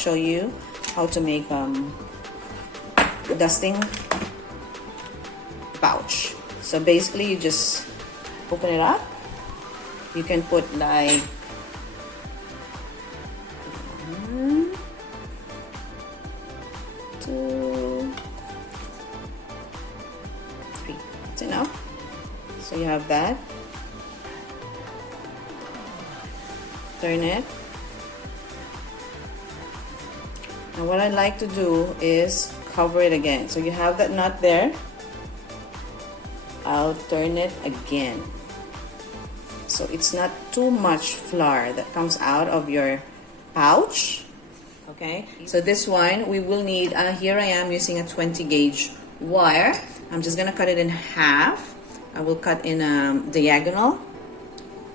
show you how to make dusting pouch. So basically you just open it up. You can put like 1, 2, 3. That's enough. So you have that. Turn it. And what I like to do is cover it again. So you have that nut there. I'll turn it again. So it's not too much flour that comes out of your pouch. Okay, so this one we will need, here I am using a 20 gauge wire. I'm just gonna cut it in half. I will cut in a diagonal.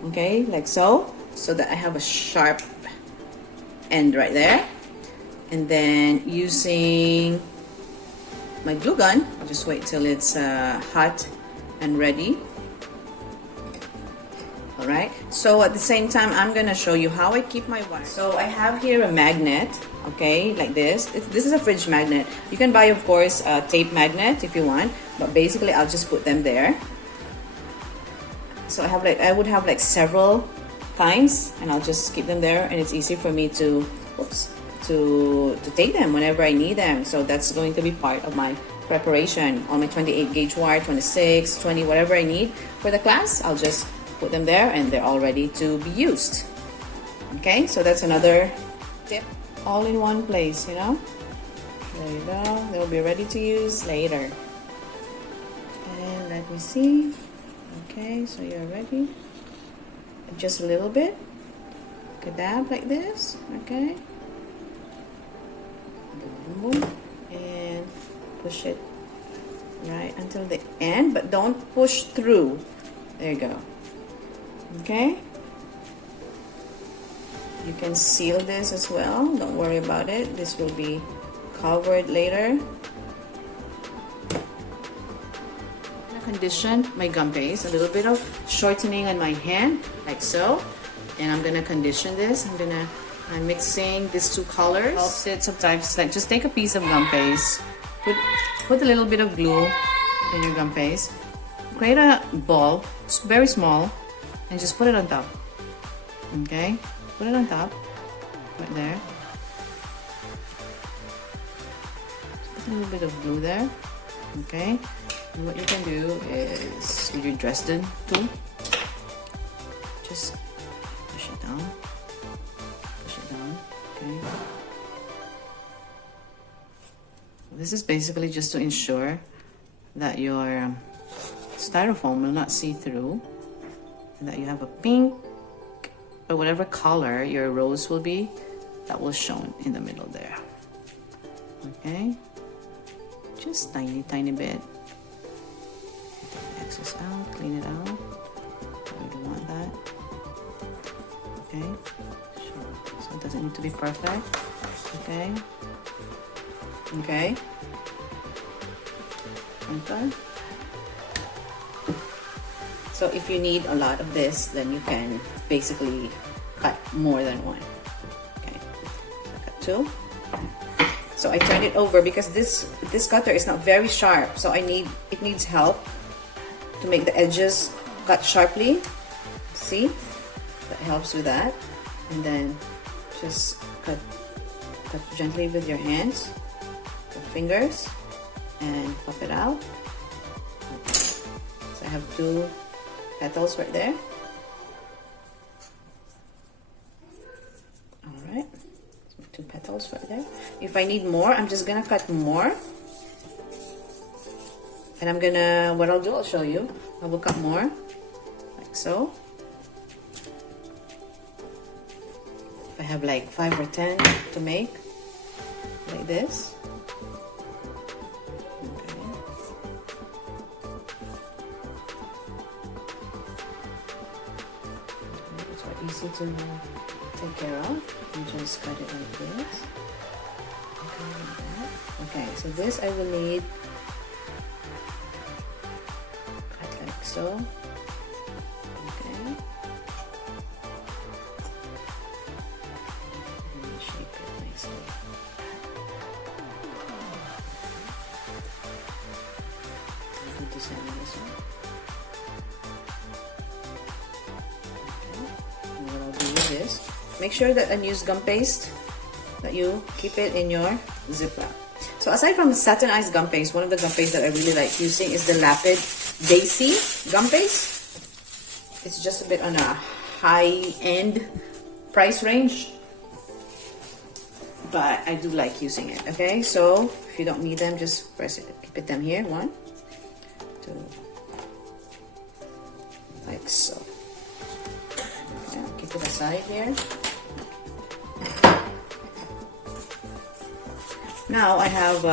Okay, like so that I have a sharp end right there. And then using my glue gun, I'll just wait till it's hot and ready. Alright, so at the same time I'm gonna show you how I keep my wire. So I have here a magnet, okay, like this. This is a fridge magnet. You can buy, of course, a tape magnet if you want, but basically I'll just put them there. So I would have like several kinds, and I'll just keep them there, and it's easy for me to take them whenever I need them. So that's going to be part of my preparation. On my 28 gauge wire, 26, 20, whatever I need for the class, I'll just put them there and they're all ready to be used. Okay, so that's another tip. All in one place, you know. There you go. They'll be ready to use later. And let me see. Okay, so you're ready. Just a little bit. Take a dab like this. Okay. Boom, boom. And push it right until the end, but don't push through. There you go. Okay. You can seal this as well. Don't worry about it. This will be covered later. Condition my gum paste, a little bit of shortening on my hand like so, and I'm gonna condition this. I'm mixing these two colors. Helps it sometimes. Like, just take a piece of gum paste, put a little bit of glue in your gum paste, create a ball, it's very small, and just put it on top. Okay, put it on top right there. Put a little bit of glue there. Okay. And what you can do is with your Dresden tool, just push it down, okay. This is basically just to ensure that your styrofoam will not see through, and that you have a pink or whatever color your rose will be, that will show in the middle there. Okay, just tiny bit. Excess out, clean it out. We don't want that. Okay, sure. So it doesn't need to be perfect. Okay. Okay. Okay. So if you need a lot of this, then you can basically cut more than one. Okay. So cut two. So I turned it over because this cutter is not very sharp. So it needs help to make the edges cut sharply. See, that helps with that. And then just cut gently with your hands, your fingers, and pop it out. So I have 2 petals right there. All right, so 2 petals right there. If I need more, I'm just gonna cut more. And I'm gonna, what I'll do, I'll show you. I will cut more, like so. If I have like 5 or 10 to make, like this. Okay. It's quite easy to take care of. You just cut it like this. Okay, like that. Okay, so this I will need. So, okay, and shape it nicely. this. Make sure that unused gum paste, that you keep it in your Ziploc. So aside from satinized gum paste, one of the gum paste that I really like using is the LiQWYD Daisy gum paste. It's just a bit on a high-end price range, but I do like using it. Okay, so if you don't need them, just press it. Keep them here. 1, 2, like so. Okay, keep it aside here. Now I have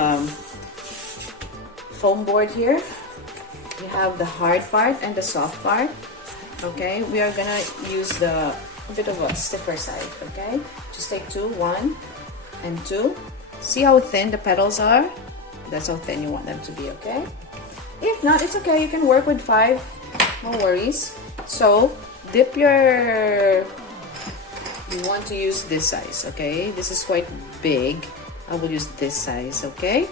foam board here. You have the hard part and the soft part. Okay, we are gonna use the bit of a stiffer side. Okay, just take 2, 1 and 2. See how thin the petals are? That's how thin you want them to be. Okay, if not, it's okay. You can work with 5. No worries. So dip your. You want to use this size. Okay, this is quite big. I will use this size, okay?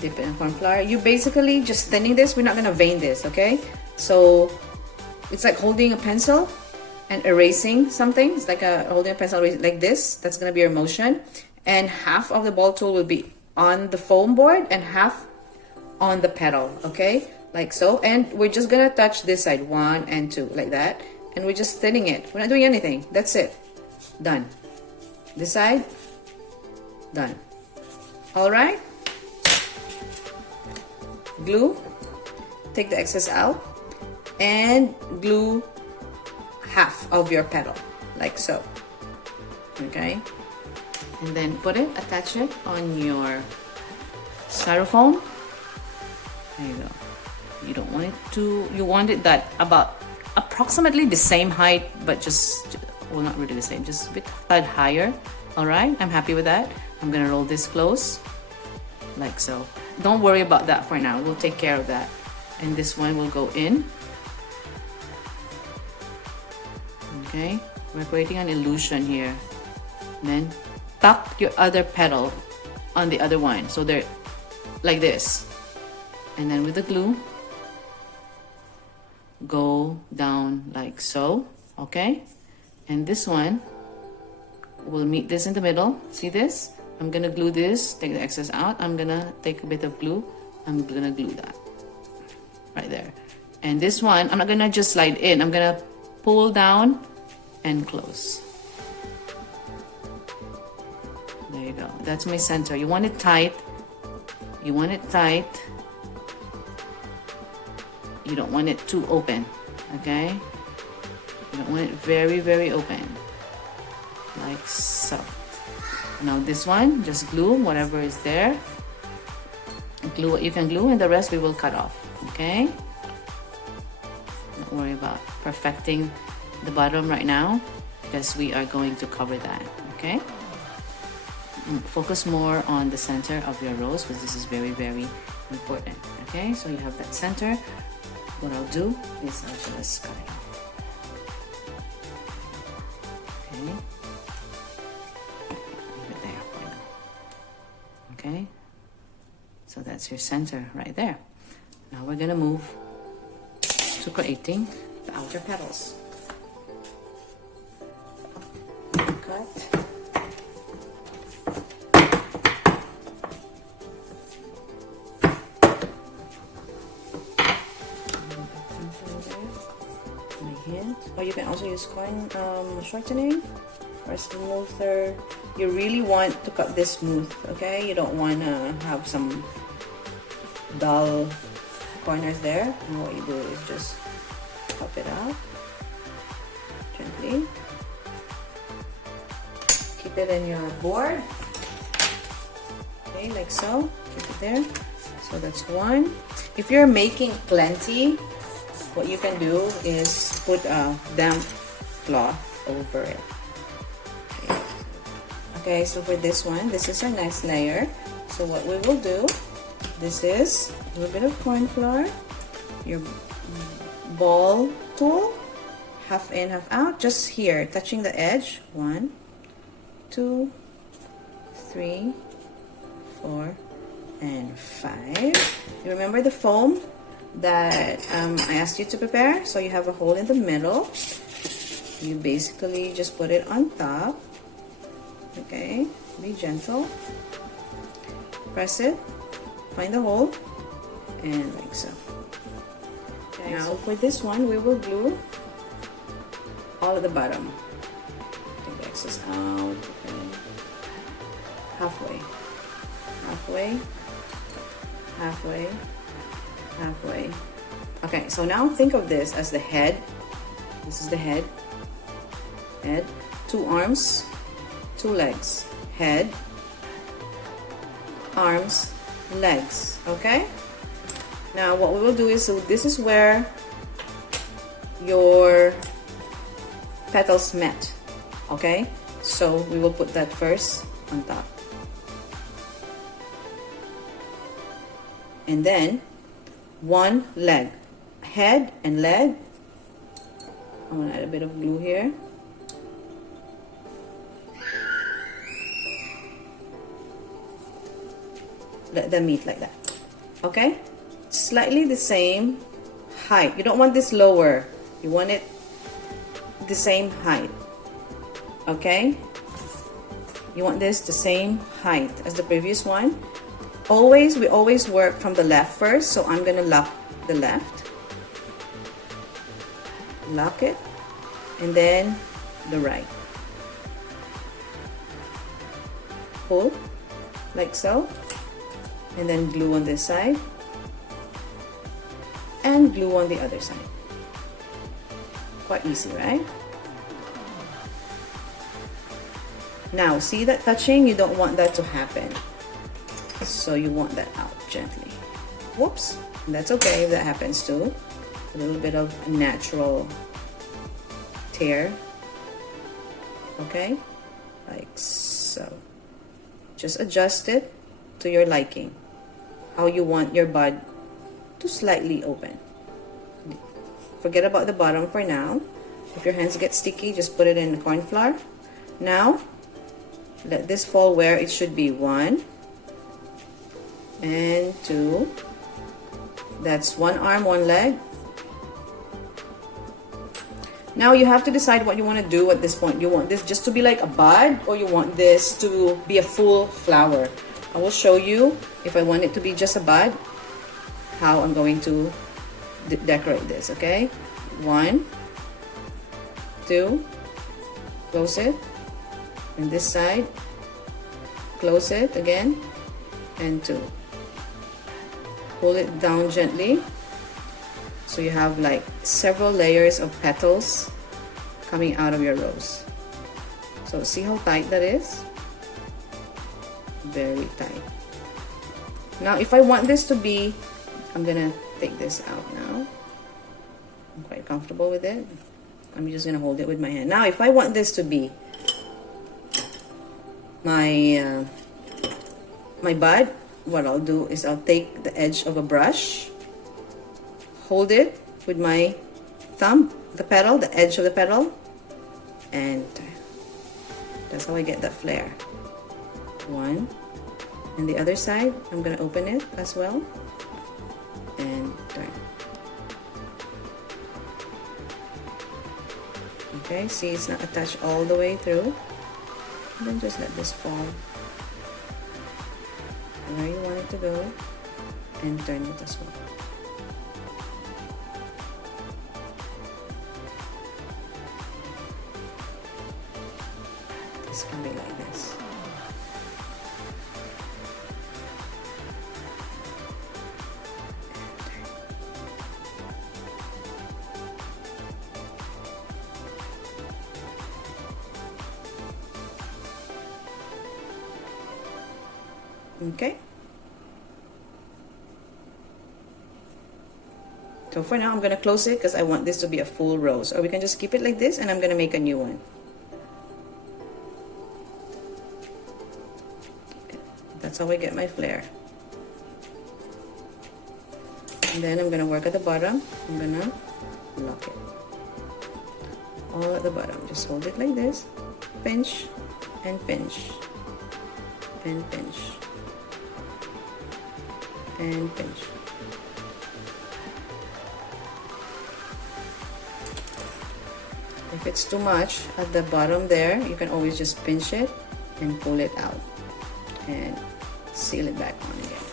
Dip it in corn flour. You basically just thinning this. We're not gonna vein this, okay? So it's like holding a pencil and erasing something. It's like holding a pencil like this. That's gonna be your motion. And half of the ball tool will be on the foam board and half on the petal, okay? Like so. And we're just gonna touch this side, 1 and 2, like that. And we're just thinning it. We're not doing anything. That's it. Done. This side. Done. All right. Glue. Take the excess out and glue half of your petal like so. Okay. And then attach it on your styrofoam. There you go. You don't want it to. You want it that about approximately the same height, but well, not really the same. Just a bit higher. All right. I'm happy with that. I'm gonna roll this close like so. Don't worry about that for now. We'll take care of that. And this one will go in. Okay, we're creating an illusion here. Then tuck your other petal on the other one, so they're like this. And then with the glue, go down like so. Okay, and this one will meet this in the middle. See this? I'm gonna glue this, take the excess out. I'm gonna take a bit of glue. I'm gonna glue that right there. And this one, I'm not gonna just slide in. I'm gonna pull down and close. There you go. That's my center. You want it tight. You want it tight. You don't want it too open, okay? You don't want it very, very open. Like so. Now this one, just glue whatever is there. Glue what you can glue, and the rest we will cut off, okay? Don't worry about perfecting the bottom right now, because we are going to cover that, okay? Focus more on the center of your rose, because this is very, very important, okay? So you have that center. What I'll do is I'll just cut it off, okay? Okay, so that's your center right there. Now we're gonna move to creating the outer petals. Cut. Or you can also use coin shortening or smoother. You really want to cut this smooth, okay? You don't want to have some dull corners there. And what you do is just pop it out gently. Keep it in your board, okay, like so. Keep it there. So that's one. If you're making plenty, what you can do is put a damp cloth over it. Okay, so for this one, this is a nice layer. So what we will do, this is a little bit of corn flour, your ball tool, half in, half out, just here, touching the edge. 1, 2, 3, 4, and 5. You remember the foam that I asked you to prepare? So you have a hole in the middle. you basically just put it on top. Okay, be gentle. Press it, find the hole, and like so. Okay, now for this one, we will glue all at the bottom. Take the excess out. Okay. Halfway, halfway, halfway, halfway. Okay, so now think of this as the head. This is the head. Head, 2 arms, 2 legs. Head, arms, legs. Okay? Now what we will do is, so this is where your petals met. Okay? So we will put that first on top. And then 1 leg. Head and leg. I'm going to add a bit of glue here. Let them meet like that. Okay? Slightly the same height. You don't want this lower. You want it the same height. Okay? You want this the same height as the previous one. We always work from the left first, so I'm going to lock the left. Lock it. And then the right. Pull like so. And then glue on this side. And glue on the other side. Quite easy, right? Now, see that touching? You don't want that to happen. So you want that out gently. Whoops. And that's okay if that happens too. A little bit of natural tear. Okay? Like so. Just adjust it to your liking. How you want your bud to slightly open. Forget about the bottom for now. If your hands get sticky, just put it in the corn flour. Now, let this fall where it should be. 1 and 2. That's 1 arm, 1 leg. Now you have to decide what you want to do at this point. You want this just to be like a bud, or you want this to be a full flower. I will show you, if I want it to be just a bud, how I'm going to decorate this, okay? 1, 2, close it, and this side, close it again, and 2. Pull it down gently, so you have like several layers of petals coming out of your rose. So see how tight that is? Very tight. Now if I want this to be, I'm gonna take this out now. I'm quite comfortable with it. I'm just gonna hold it with my hand. Now if I want this to be my my bud, what I'll do is I'll take the edge of a brush, hold it with my thumb, the petal, the edge of the petal, and that's how I get that flare. 1, and the other side, I'm gonna open it as well, and turn. Okay, see it's not attached all the way through. And then just let this fall where you want it to go, and turn it as well. This can be like this. Okay. So for now, I'm going to close it because I want this to be a full rose. Or we can just keep it like this, and I'm going to make a new one. Okay. That's how I get my flare. And then I'm going to work at the bottom. I'm going to lock it. All at the bottom. Just hold it like this. Pinch and pinch. And pinch. And pinch. If it's too much at the bottom there, you can always just pinch it and pull it out and seal it back on again.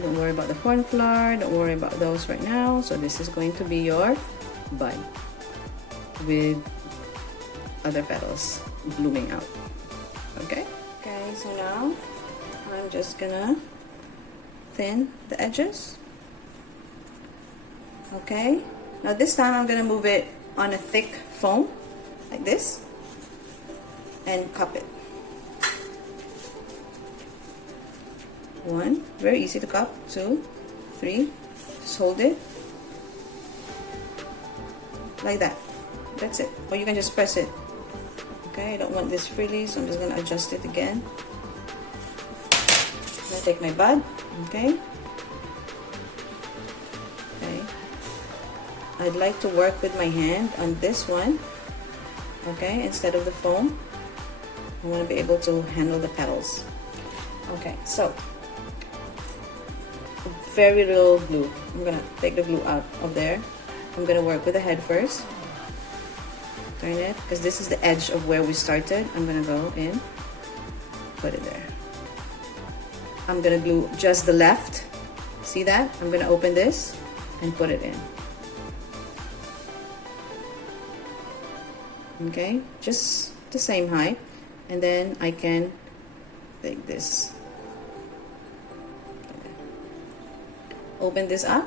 Don't worry about the corn flour, don't worry about those right now. So this is going to be your bud with other petals blooming out. Okay, so now I'm just gonna thin the edges. Okay, now this time I'm gonna move it on a thick foam like this and cup it. One, very easy to cup. 2, 3, just hold it like that. That's it. Or you can just press it. Okay, I don't want this frilly, so I'm just gonna adjust it again. I'm gonna take my bud. Okay. I'd like to work with my hand on this one. Okay, instead of the foam. I want to be able to handle the petals. Okay, so very little glue. I'm gonna take the glue out of there. I'm gonna work with the head first. Turn it, because this is the edge of where we started. I'm gonna go in, put it there. I'm gonna glue just the left. See that? I'm gonna open this and put it in. Okay, just the same height, and then I can take this. Open this up,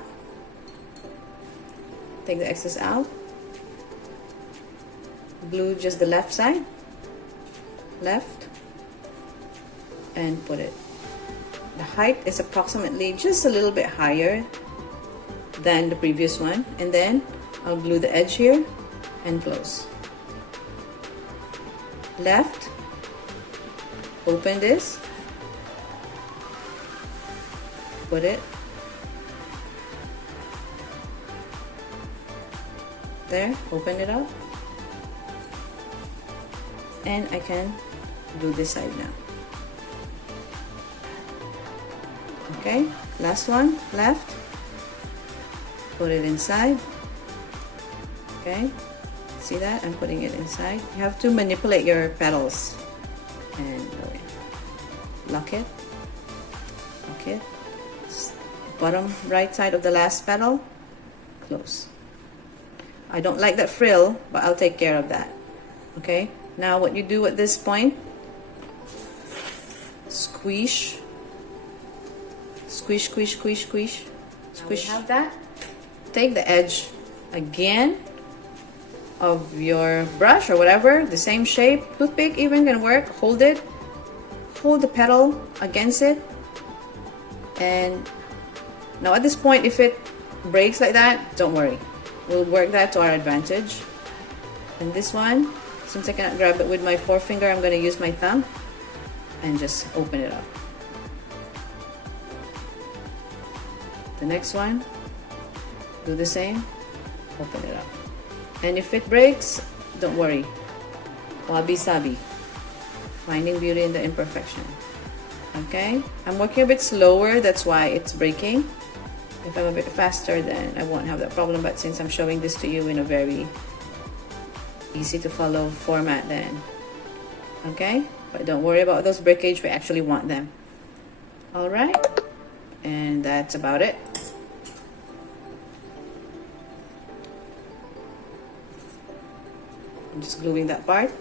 take the excess out, glue just the left side, left, and put it. The height is approximately just a little bit higher than the previous one, and then I'll glue the edge here and close. Left, open this, put it there, open it up, and I can do this side now. Okay, last one, left, put it inside. Okay, see that? I'm putting it inside. You have to manipulate your petals and go in. Lock it, bottom right side of the last petal, close. I don't like that frill, but I'll take care of that. Okay, now what you do at this point, squish. Have that. Take the edge again of your brush or whatever, the same shape, toothpick even can work. Hold it, hold the petal against it, and now at this point, if it breaks like that, don't worry, we'll work that to our advantage. And this one, since I cannot grab it with my forefinger, I'm going to use my thumb and just open it up. The next one, do the same, open it up. And if it breaks, don't worry, wabi sabi, finding beauty in the imperfection. Okay, I'm working a bit slower, that's why it's breaking. If I'm a bit faster, then I won't have that problem, but since I'm showing this to you in a very easy to follow format, then okay, but don't worry about those breakage, we actually want them. All right, and that's about it. I'm just gluing that part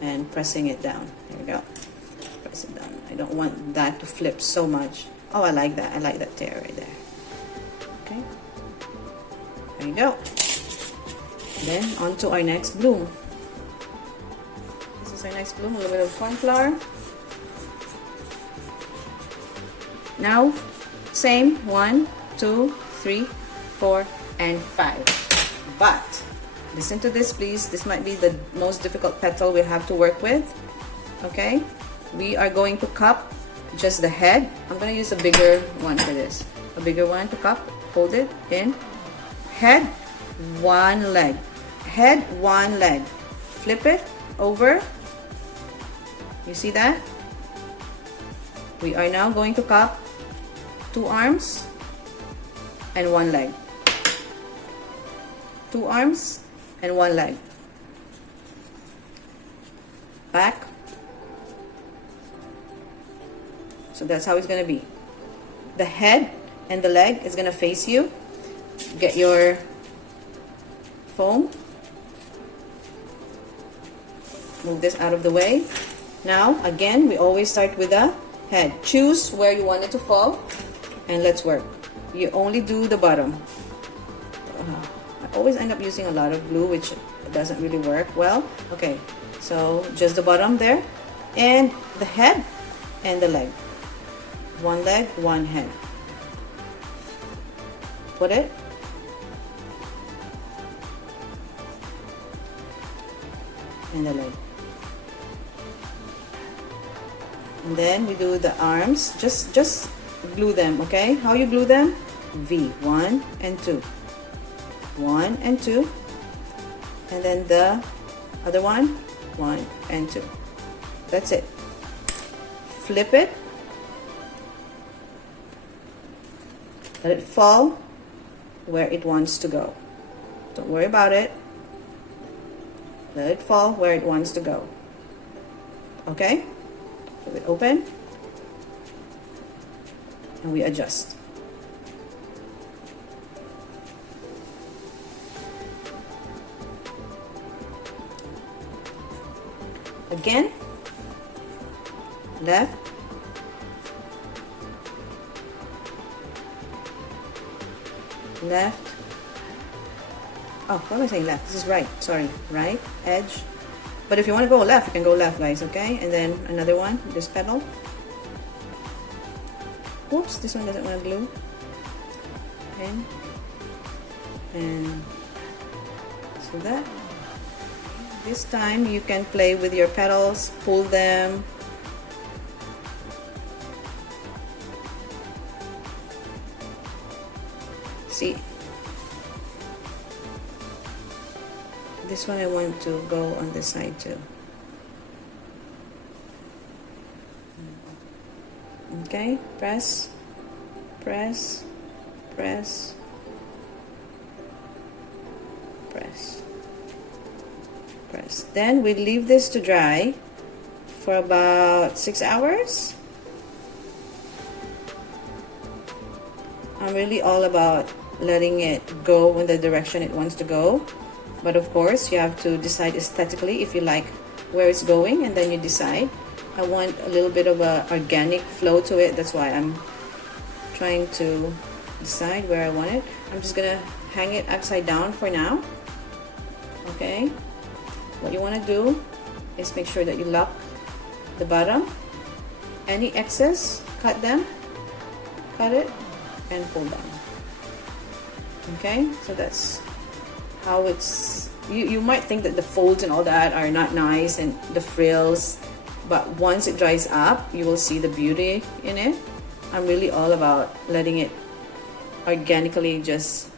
and pressing it down. Here we go. Press it down. I don't want that to flip so much. Oh, I like that. I like that tear right there. Okay. There you go. Then on to our next bloom. This is our next bloom. A little bit of corn flour. Now, same 1, 2, 3, 4, and 5. But listen to this, please. This might be the most difficult petal we have to work with. Okay, we are going to cup just the head. I'm going to use a bigger one for this. A bigger one to cup. Hold it in. Head, one leg. Head, one leg. Flip it over. You see that? We are now going to cup 2 arms and 1 leg. 2 arms and 1 leg. Back. So that's how it's going to be. The head and the leg is going to face you. Get your foam. Move this out of the way. Now, again, we always start with the head. Choose where you want it to fall, and let's work. You only do the bottom. I always end up using a lot of glue, which doesn't really work well. Okay, so just the bottom there, and the head and the leg. 1 leg, 1 head. Put it. And the leg. And then we do the arms. Just glue them, okay? How you glue them? V. 1 and 2. 1 and 2. And then the other one, 1 and 2. That's it. Flip it. Let it fall where it wants to go. Don't worry about it. Let it fall where it wants to go. Okay? Flip it open. And we adjust. Again. Left. Left. Oh, what am I saying left? This is right. Sorry. Right. Edge. But if you want to go left, you can go left, guys. Okay? And then another one. This petal. Whoops. This one doesn't want to glue. Okay. And so that. This time you can play with your petals. Pull them. See, this one I want to go on this side too. Okay, press, press, press, press, press. Then we leave this to dry for about 6 hours. I'm really all about letting it go in the direction it wants to go, but of course you have to decide aesthetically if you like where it's going, and then you decide. I want a little bit of a organic flow to it. That's why I'm trying to decide where I want it. I'm just gonna hang it upside down for now. Okay, what you want to do is make sure that you lock the bottom. Any excess, cut them, cut it and pull down. Okay, so that's how it's, you might think that the folds and all that are not nice and the frills, but once it dries up you will see the beauty in it. I'm really all about letting it organically just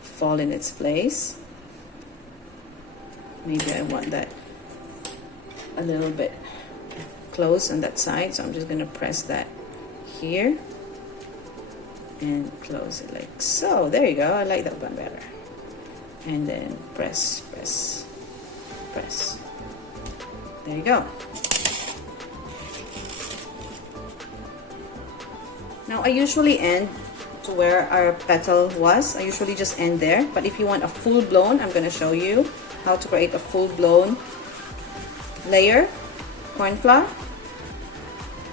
fall in its place. Maybe I want that a little bit close on that side, so I'm just gonna press that here and close it like so. There you go. I like that one better. And then press, press, press. There you go. Now I usually end to where our petal was. I usually just end there, but if you want a full blown, I'm going to show you how to create a full blown layer. Corn flour.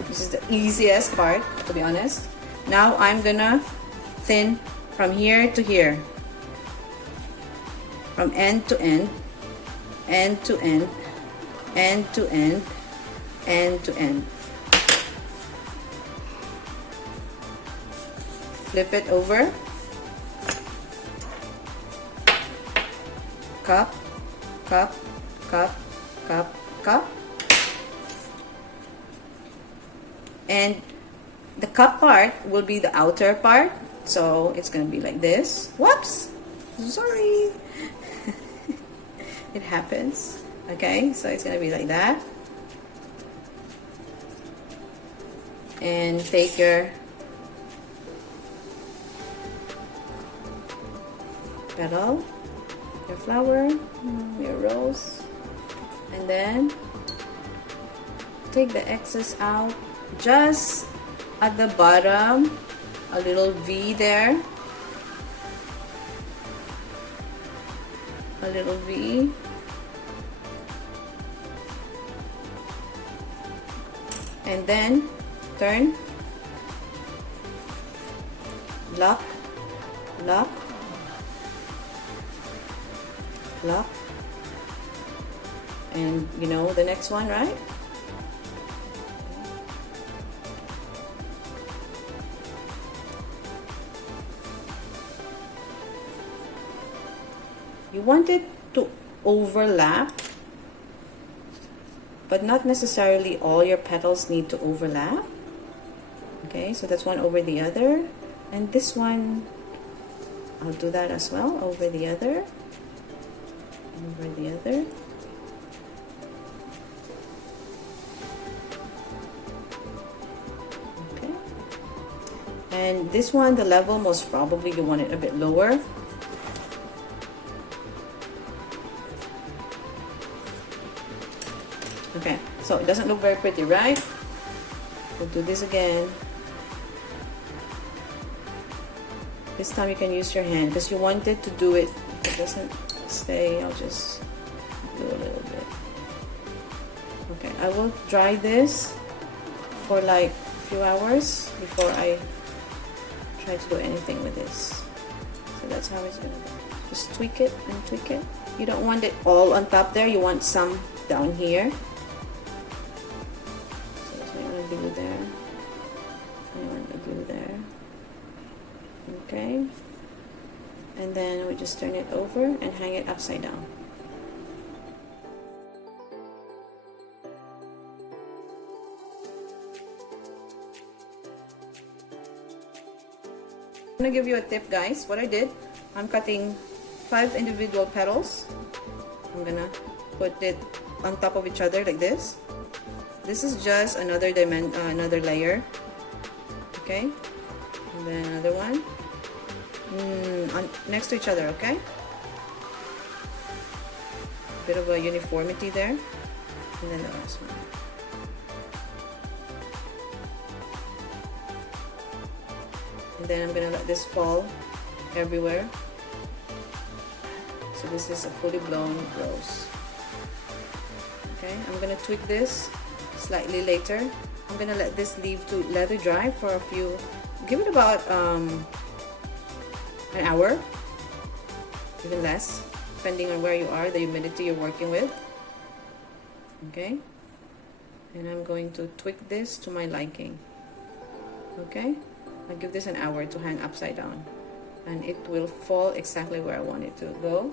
This is the easiest part, to be honest. Now I'm gonna thin from here to here, from end to end, end to end, end to end, end to end. Flip it over, cup, cup, cup, cup, cup, and the cup part will be the outer part, so it's gonna be like this. Whoops! Sorry! It happens. Okay, so it's gonna be like that. and take your petal, your flower, your rose, and then take the excess out just at the bottom, a little V there, a little V, and then turn, lock, lock, lock, and you know the next one, right? You want it to overlap, but not necessarily all your petals need to overlap. Okay, so that's one over the other, and this one I'll do that as well, over the other, over the other. Okay, and this one, the level, most probably you want it a bit lower. Okay, so it doesn't look very pretty, right? We'll do this again. This time you can use your hand because you wanted to do it. If it doesn't stay, I'll just do a little bit. Okay, I will dry this for like a few hours before I try to do anything with this. So that's how it's gonna go. Just tweak it and tweak it. You don't want it all on top there, you want some down here. Glue there, I want the glue there. Okay, and then we just turn it over and hang it upside down. I'm gonna give you a tip, guys. What I did, I'm cutting 5 individual petals. I'm gonna put it on top of each other like this. This is just another another layer. Okay, and then another one next to each other. Okay, bit of a uniformity there, and then the last one. And then I'm gonna let this fall everywhere. So this is a fully blown rose. Okay, I'm gonna tweak this slightly later. I'm gonna let this leave to leather dry for a few, give it about an hour, even less, depending on where you are, the humidity you're working with. Okay, and I'm going to tweak this to my liking. Okay, I'll give this an hour to hang upside down, and it will fall exactly where I want it to go.